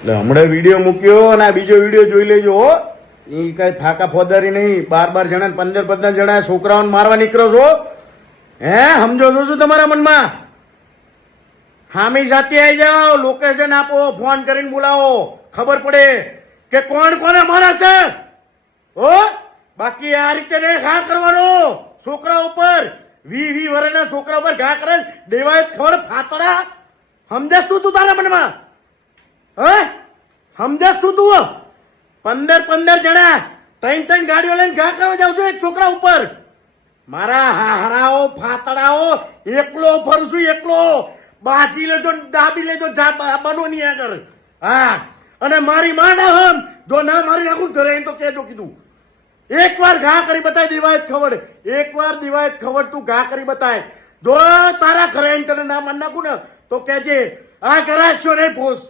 એટલે હમણાં વિડીયો મૂક્યો અને આ બીજો વિડીયો જોઈ લેજો હો. એ કઈ ફાકા ફોદારી નહીં. 12 જણા 15 જણા છોકરાઓને મારવા નીકળો છો. હે સમજો છો શું તમારા મનમાં? હામી સાથે આવી જાઓ, લોકેશન આપો, ફોન કરીને બોલાવો, ખબર પડે કે કોણ કોને મારે છે. હો બાકી આ રીતે ઘા કરવાનો છોકરા ઉપર. 20 વર્ષના છોકરા ઉપર ઘા કરે દેવાય ખબર ફાતડા. સમજે શું તું તારા મનમાં? હે સમજે શું તું? 15 જણા 3 ગાડીઓ લઈને ઘા કરવા જાવ છો એક છોકરા ઉપર. મારા હારાઓ ફાતડાઓ એકલો ફરશું, એકલો. બાજી લેજો, ડાબી લેજો, બનો નહીં આગળ. હા અને મારી માં ના હમ જો ના મારી નાખું ઘરે તો કેજો કીધું. એકવાર ઘા કરી બતાય દિવાયત ખબર. એકવાર દિવાયત ખબર તું ઘા કરી બતાય. જો તારા ઘરે તને ના માન નાખું ને તો કેજે આ કરાશો નહીં ફોસ.